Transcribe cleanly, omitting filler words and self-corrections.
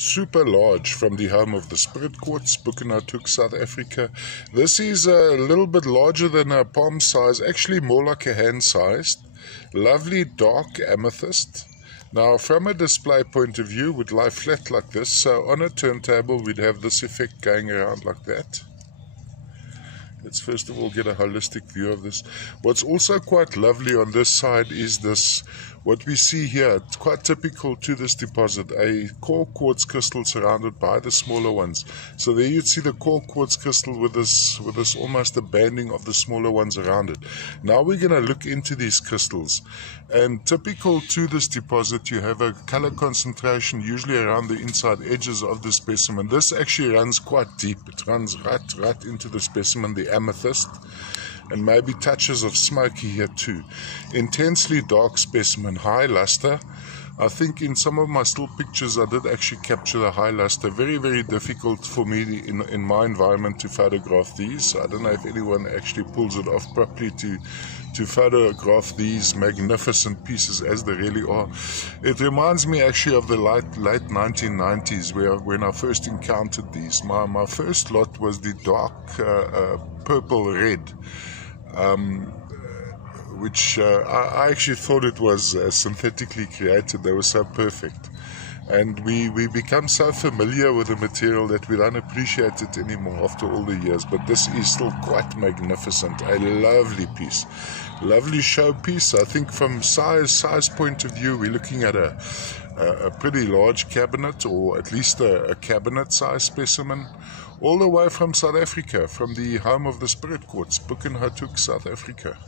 super large from the home of the spirit quartz, Buchananock, South Africa. This is a little bit larger than a palm size, actually more like a hand sized. Lovely dark amethyst. Now from a display point of view, would lie flat like this, so on a turntable we'd have this effect going around like that. Let's first of all get a holistic view of this. What's also quite lovely on this side is this, what we see here. It's quite typical to this deposit, a core quartz crystal surrounded by the smaller ones. So there you'd see the core quartz crystal with this almost a banding of the smaller ones around it. Now we're going to look into these crystals, and typical to this deposit you have a color concentration usually around the inside edges of the specimen. This actually runs quite deep. It runs right into the specimen, the amethyst, and maybe touches of smoky here too. Intensely dark specimen, high luster. I think in some of my still pictures I did actually capture the high luster. Very, very difficult for me in my environment to photograph these. I don't know if anyone actually pulls it off properly to photograph these magnificent pieces as they really are. It reminds me actually of the late 1990s when I first encountered these. My first lot was the dark purple red, which I actually thought it was synthetically created. They were so perfect. And we become so familiar with the material that we don't appreciate it anymore after all the years. But this is still quite magnificent. A lovely piece. Lovely showpiece. I think from size point of view, we're looking at a pretty large cabinet, or at least a cabinet size specimen, all the way from South Africa, from the home of the spirit quartz, Buchananock, South Africa.